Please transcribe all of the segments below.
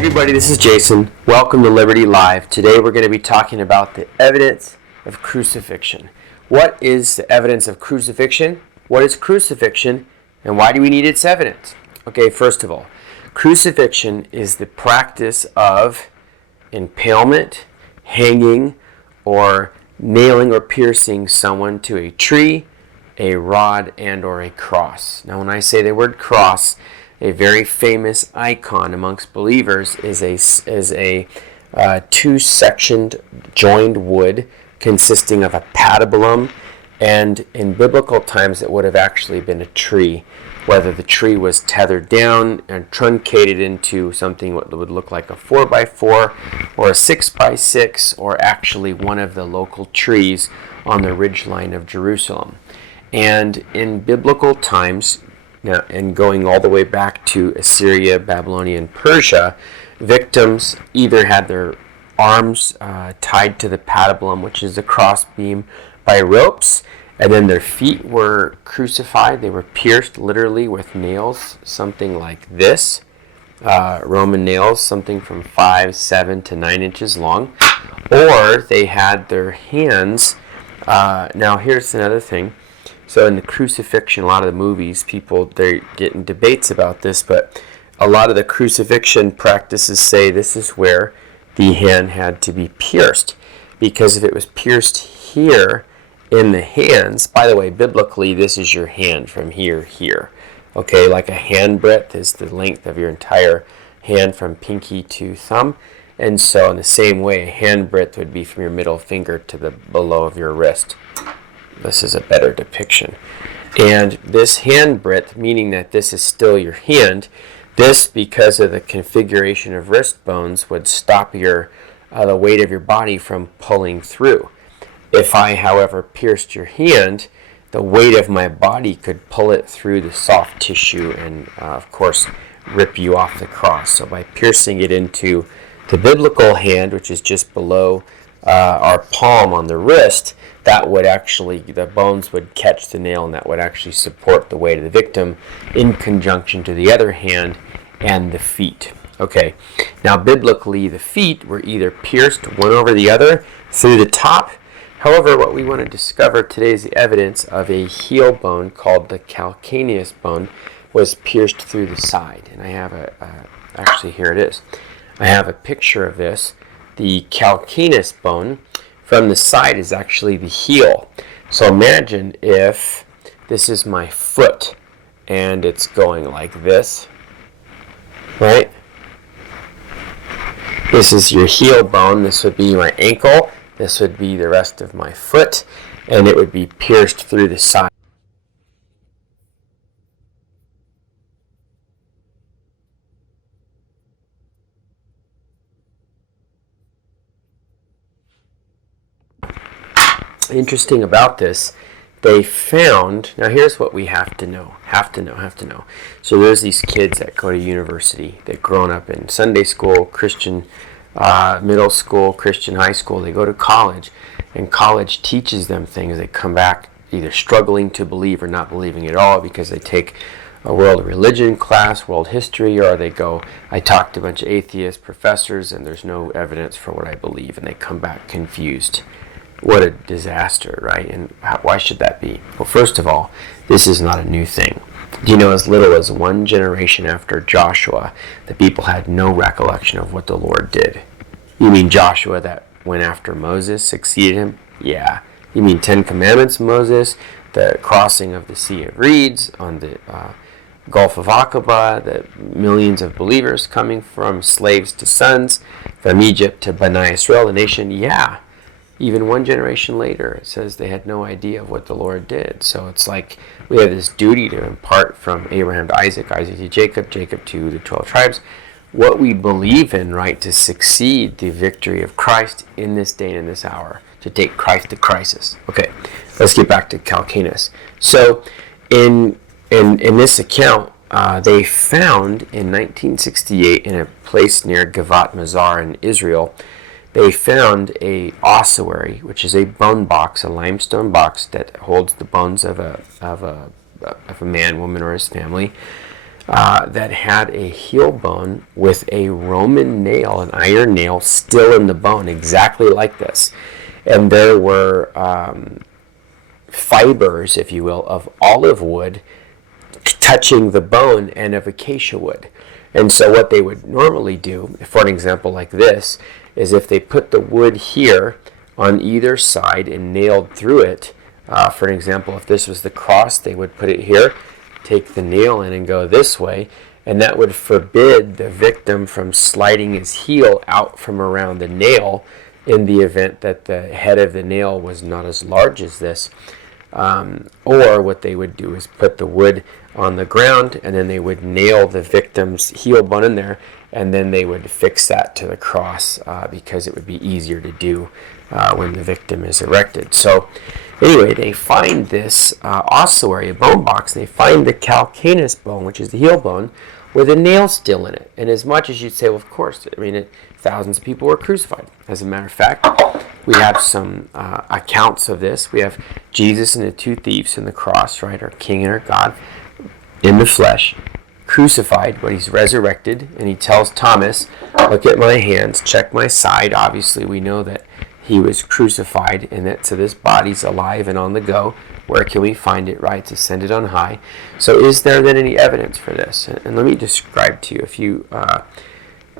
everybody, this is Jason. Welcome to Liberty Live. Today we're going to be talking about the evidence of crucifixion. What is the evidence of crucifixion? What is crucifixion? And why do we need its evidence? Okay, first of all, crucifixion is the practice of impalement, hanging, or nailing or piercing someone to a tree, a rod, and or a cross. Now when I say the word cross, a very famous icon amongst believers is a two-sectioned joined wood consisting of a patibulum, and in biblical times it would have actually been a tree, whether the tree was tethered down and truncated into something that would look like a 4x4 or a 6x6, or actually one of the local trees on the ridgeline of Jerusalem. And in biblical times, now, and going all the way back to Assyria, Babylonia, and Persia, victims either had their arms tied to the patibulum, which is the crossbeam, by ropes, and then their feet were crucified. They were pierced literally with nails, something like this, Roman nails, something from 5, 7 to 9 inches long, or they had their hands. Now here's another thing. So in the crucifixion, a lot of the movies, they're getting debates about this, but a lot of the crucifixion practices say this is where the hand had to be pierced. Because if it was pierced here in the hands, by the way, biblically, this is your hand from here, here. Okay, like a hand breadth is the length of your entire hand from pinky to thumb. And so in the same way, a hand breadth would be from your middle finger to the below of your wrist. This is a better depiction. And this hand breadth, meaning that this is still your hand, this, because of the configuration of wrist bones, would stop the weight of your body from pulling through. If I, however, pierced your hand, the weight of my body could pull it through the soft tissue and, of course, rip you off the cross. So by piercing it into the biblical hand, which is just below our palm on the wrist, that would actually, the bones would catch the nail, and that would actually support the weight of the victim in conjunction to the other hand and the feet. Okay, now biblically the feet were either pierced one over the other through the top. However, what we want to discover today is the evidence of a heel bone called the calcaneus bone was pierced through the side. And I have actually here it is. I have a picture of this. The calcaneus bone from the side is actually the heel. So imagine if this is my foot and it's going like this, right? This is your heel bone. This would be my ankle. This would be the rest of my foot, and it would be pierced through the side. Interesting about this, they found, now here's what we have to know. So there's these kids that go to university, they've grown up in Sunday school, Christian middle school, Christian high school, they go to college, and college teaches them things. They come back either struggling to believe or not believing at all because they take a world religion class, world history, or they go, I talked to a bunch of atheist professors and there's no evidence for what I believe, and they come back confused. What a disaster, right? And why should that be? Well, first of all, this is not a new thing. Do you know, as little as one generation after Joshua, the people had no recollection of what the Lord did. You mean Joshua that went after Moses, succeeded him? Yeah. You mean 10 Commandments, Moses, the crossing of the Sea of Reeds on the Gulf of Aqaba, the millions of believers coming from slaves to sons, from Egypt to Bnei Israel, the nation? Yeah. Even one generation later, it says they had no idea of what the Lord did. So it's like we have this duty to impart from Abraham to Isaac, Isaac to Jacob, Jacob to the 12 tribes, what we believe in, right, to succeed the victory of Christ in this day and in this hour, to take Christ to crisis. Okay, let's get back to calcaneus. So in this account, they found in 1968 in a place near Giv'at Mazar in Israel, they found a ossuary, which is a bone box, a limestone box that holds the bones of a man, woman, or his family. that had a heel bone with a Roman nail, an iron nail, still in the bone, exactly like this. And there were fibers, if you will, of olive wood touching the bone and of acacia wood. And so what they would normally do, for an example like this, is if they put the wood here on either side and nailed through it, for an example, if this was the cross, they would put it here, take the nail in and go this way, and that would forbid the victim from sliding his heel out from around the nail in the event that the head of the nail was not as large as this. Or what they would do is put the wood on the ground, and then they would nail the victim's heel bone in there, and then they would fix that to the cross because it would be easier to do when the victim is erected. So anyway, they find this ossuary, a bone box, and they find the calcaneus bone, which is the heel bone, with a nail still in it. And as much as you'd say, well, of course, thousands of people were crucified. As a matter of fact, we have some accounts of this. We have Jesus and the two thieves in the cross, right? Our King and our God in the flesh, crucified, but he's resurrected, and he tells Thomas, look at my hands, check my side. Obviously, we know that he was crucified, and that so this body's alive and on the go. Where can we find it? Right, it's ascended on high. So is there then any evidence for this? And let me describe to you a few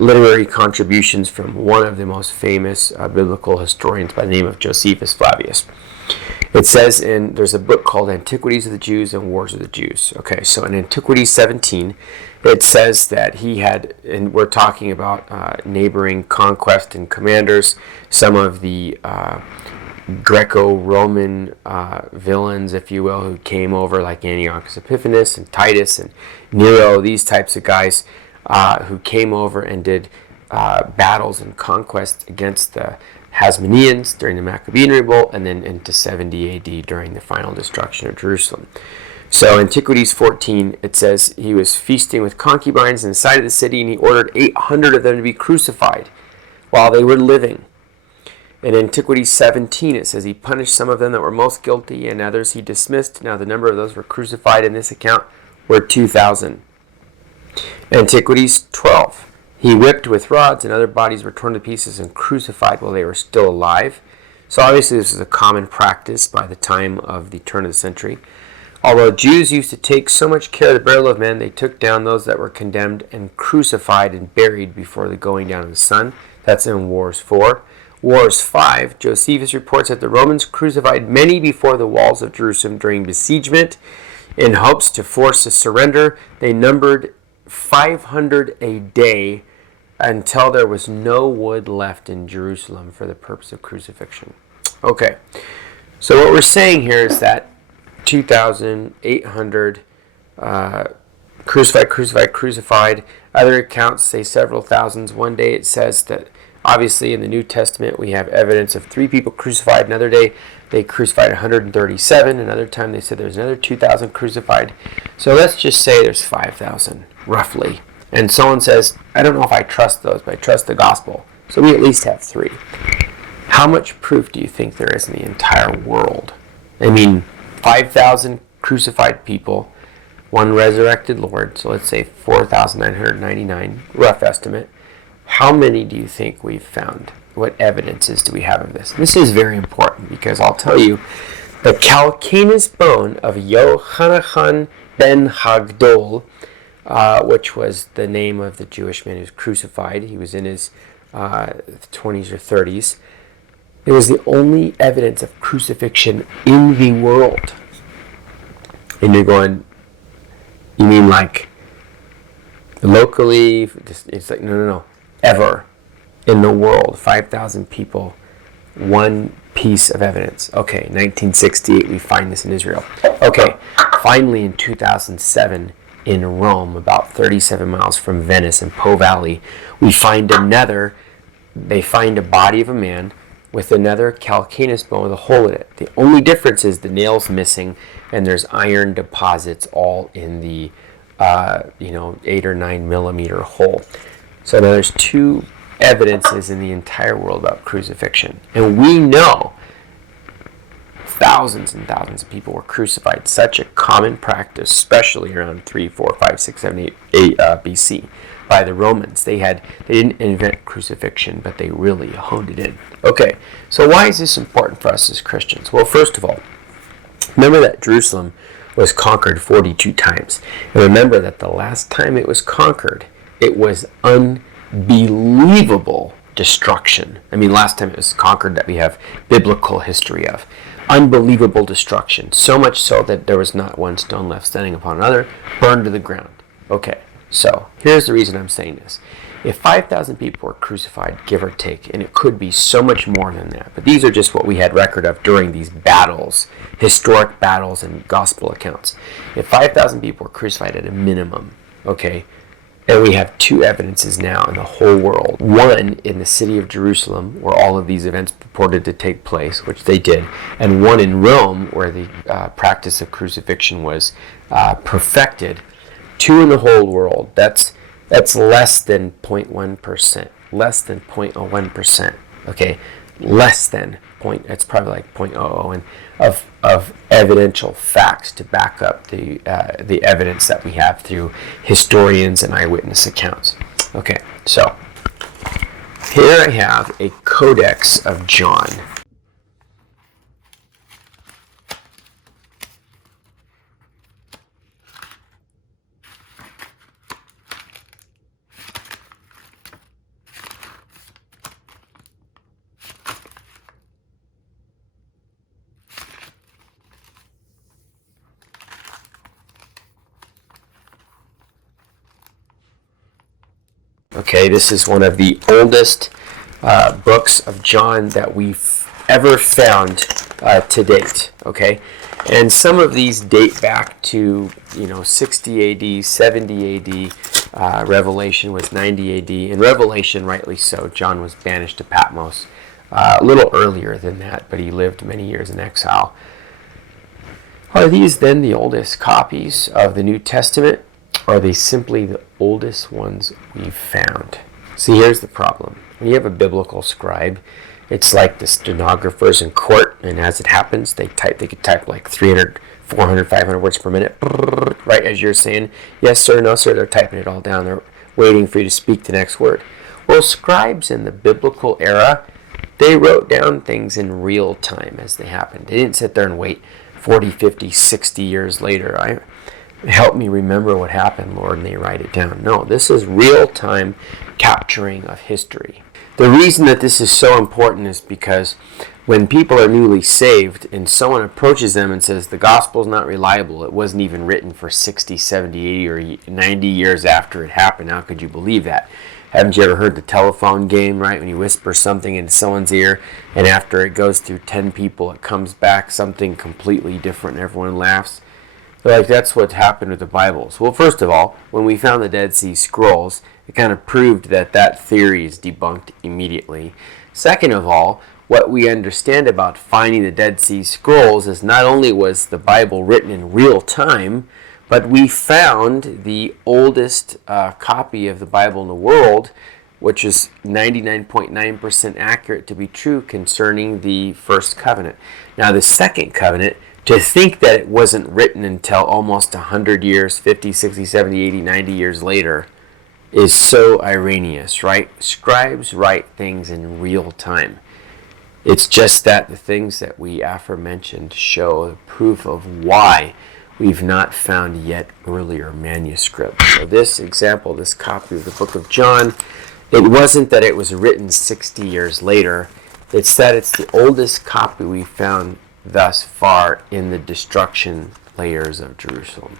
literary contributions from one of the most famous biblical historians by the name of Josephus Flavius. It says there's a book called Antiquities of the Jews and Wars of the Jews. Okay, so in Antiquities 17, it says that he had, and we're talking about neighboring conquest and commanders, some of the Greco-Roman villains, if you will, who came over, like Antiochus Epiphanes and Titus and Nero, these types of guys who came over and did battles and conquests against the Hasmoneans during the Maccabean revolt, and then into 70 AD during the final destruction of Jerusalem. So Antiquities 14, it says he was feasting with concubines inside of the city, and he ordered 800 of them to be crucified while they were living. In Antiquities 17, it says he punished some of them that were most guilty, and others he dismissed. Now the number of those who were crucified in this account were 2,000. Antiquities 12, he whipped with rods, and other bodies were torn to pieces and crucified while they were still alive. So obviously this is a common practice by the time of the turn of the century. Although Jews used to take so much care of the burial of men, they took down those that were condemned and crucified and buried before the going down of the sun. That's in Wars 4. Wars 5, Josephus reports that the Romans crucified many before the walls of Jerusalem during besiegement in hopes to force a surrender. They numbered 500 a day until there was no wood left in Jerusalem for the purpose of crucifixion. Okay, so what we're saying here is that 2,800 crucified. Other accounts say several thousands. One day it says that obviously in the New Testament we have evidence of 3 people crucified. Another day they crucified 137. Another time they said there's another 2,000 crucified. So let's just say there's 5,000 roughly. And someone says, I don't know if I trust those, but I trust the gospel. So we at least have 3. How much proof do you think there is in the entire world? I mean, 5,000 crucified people, 1 resurrected Lord, so let's say 4,999, rough estimate. How many do you think we've found? What evidences do we have of this? This is very important because I'll tell you, the calcaneus bone of Yochanan ben Hagdol, which was the name of the Jewish man who was crucified. He was in his 20s or 30s. It was the only evidence of crucifixion in the world. And you're going, you mean like locally? It's like, no. Ever in the world, 5,000 people, 1 piece of evidence. Okay, 1968, we find this in Israel. Okay, finally in 2007, in Rome, about 37 miles from Venice in Po Valley, they find a body of a man with another calcaneus bone with a hole in it. The only difference is the nail's missing, and there's iron deposits all in the 8 or 9 millimeter hole. So now there's 2 evidences in the entire world about crucifixion. And we know thousands and thousands of people were crucified. Such a common practice, especially around 3, 4, 5, 6, 7, 8 BC by the Romans. They didn't invent crucifixion, but they really honed it in. Okay, so why is this important for us as Christians? Well, first of all, remember that Jerusalem was conquered 42 times. And remember that the last time it was conquered, it was unbelievable destruction. I mean, last time it was conquered that we have biblical history of. Unbelievable destruction. So much so that there was not one stone left standing upon another, burned to the ground. Okay, so here's the reason I'm saying this. If 5,000 people were crucified, give or take, and it could be so much more than that, but these are just what we had record of during these battles, historic battles and gospel accounts. If 5,000 people were crucified at a minimum, okay, and we have two evidences now in the whole world. One in the city of Jerusalem, where all of these events purported to take place, which they did, and one in Rome, where the practice of crucifixion was perfected. Two in the whole world. That's less than 0.1%. Less than 0.01%. Okay, less than point. It's probably like 0.00 and of evidential facts to back up the evidence that we have through historians and eyewitness accounts. Okay, so here I have a Codex of John. Okay, this is one of the oldest books of John that we've ever found to date. Okay, and some of these date back to 60 AD, 70 AD. Revelation was 90 AD, and Revelation, rightly so. John was banished to Patmos a little earlier than that, but he lived many years in exile. Are these then the oldest copies of the New Testament? Or are they simply the oldest ones we've found? See, here's the problem. When you have a biblical scribe, it's like the stenographers in court, and as it happens, they could type like 300, 400, 500 words per minute, right as you're saying, yes sir, no sir, they're typing it all down. They're waiting for you to speak the next word. Well, scribes in the biblical era, they wrote down things in real time as they happened. They didn't sit there and wait 40, 50, 60 years later. Help me remember what happened, Lord, and they write it down. No, this is real-time capturing of history. The reason that this is so important is because when people are newly saved and someone approaches them and says, the gospel is not reliable, it wasn't even written for 60, 70, 80, or 90 years after it happened, how could you believe that? Haven't you ever heard the telephone game, right? When you whisper something into someone's ear, and after it goes through 10 people, it comes back something completely different, and everyone laughs. Like, that's what happened with the Bibles. Well, first of all, when we found the Dead Sea Scrolls, it kind of proved that theory is debunked immediately. Second of all, what we understand about finding the Dead Sea Scrolls is not only was the Bible written in real time, but we found the oldest copy of the Bible in the world, which is 99.9% accurate to be true concerning the first covenant. Now, the second covenant, to think that it wasn't written until almost 100 years, 50, 60, 70, 80, 90 years later, is so erroneous, right? Scribes write things in real time. It's just that the things that we aforementioned show the proof of why we've not found yet earlier manuscripts. So this example, this copy of the book of John, it wasn't that it was written 60 years later. It's that it's the oldest copy we found thus far in the destruction layers of Jerusalem.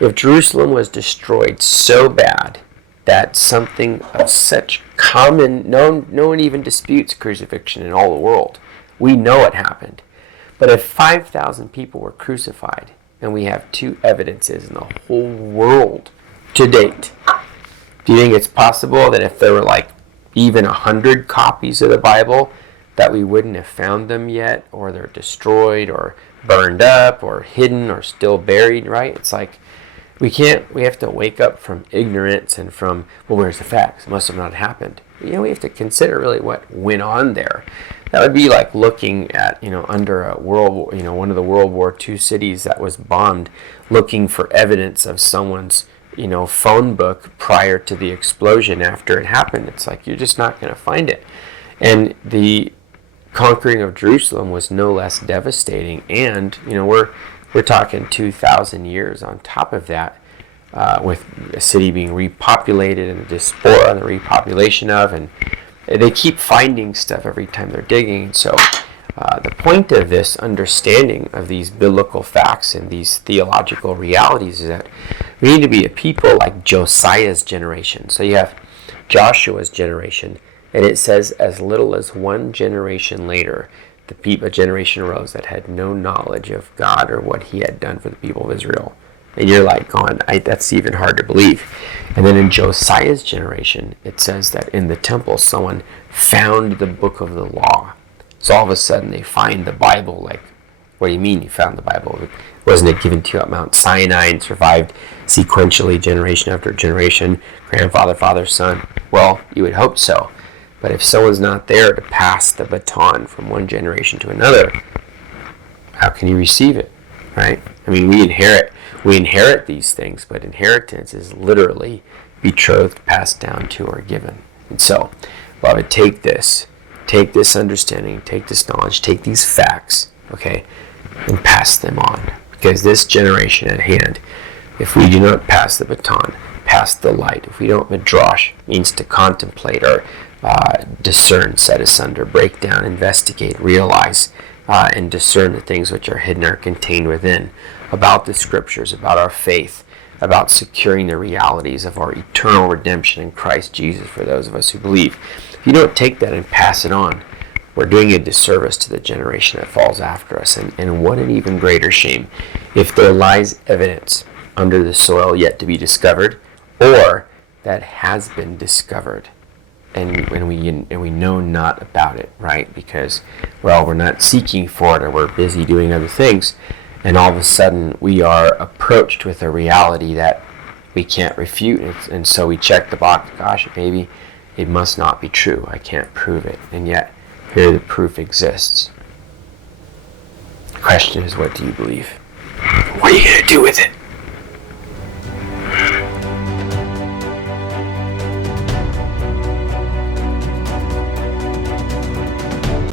If Jerusalem was destroyed so bad that something of such common, no one even disputes crucifixion in all the world. We know it happened. But if 5,000 people were crucified, and we have two evidences in the whole world to date, do you think it's possible that if there were like even 100 copies of the Bible, that we wouldn't have found them yet, or they're destroyed, or burned up, or hidden, or still buried, right? It's like we have to wake up from ignorance and from, well, where's the facts? It must have not happened. we have to consider really what went on there. That would be like looking at, under a one of the World War II cities that was bombed, looking for evidence of someone's, phone book prior to the explosion after it happened. It's like you're just not going to find it. And the conquering of Jerusalem was no less devastating. And, we're talking 2,000 years on top of that, with a city being repopulated and the diaspora and the repopulation of, and they keep finding stuff every time they're digging. So the point of this understanding of these biblical facts and these theological realities is that we need to be a people like Josiah's generation. So you have Joshua's generation, and it says as little as one generation later, a generation arose that had no knowledge of God or what he had done for the people of Israel. And you're like going, that's even hard to believe. And then in Josiah's generation, it says that in the temple, someone found the book of the law. So all of a sudden, they find the Bible. Like, what do you mean you found the Bible? Wasn't it given to you at Mount Sinai and survived sequentially generation after generation, grandfather, father, son? Well, you would hope so. But if someone's not there to pass the baton from one generation to another, how can you receive it, right? I mean, we inherit these things, but inheritance is literally betrothed, passed down to, or given. And so, beloved, take this understanding, take this knowledge, take these facts, okay, and pass them on. Because this generation at hand, if we do not pass the baton, pass the light, if we don't, midrash means to contemplate or discern, set asunder, break down, investigate, realize, and discern the things which are hidden or contained within, about the scriptures, about our faith, about securing the realities of our eternal redemption in Christ Jesus for those of us who believe. If you don't take that and pass it on, we're doing a disservice to the generation that falls after us. And what an even greater shame if there lies evidence under the soil yet to be discovered, or that has been discovered, and we know not about it, right? Because, well, we're not seeking for it, or we're busy doing other things, and all of a sudden we are approached with a reality that we can't refute, and so we check the box. Gosh, maybe it must not be true. I can't prove it, and yet here the proof exists. The question is, what do you believe? What are you going to do with it?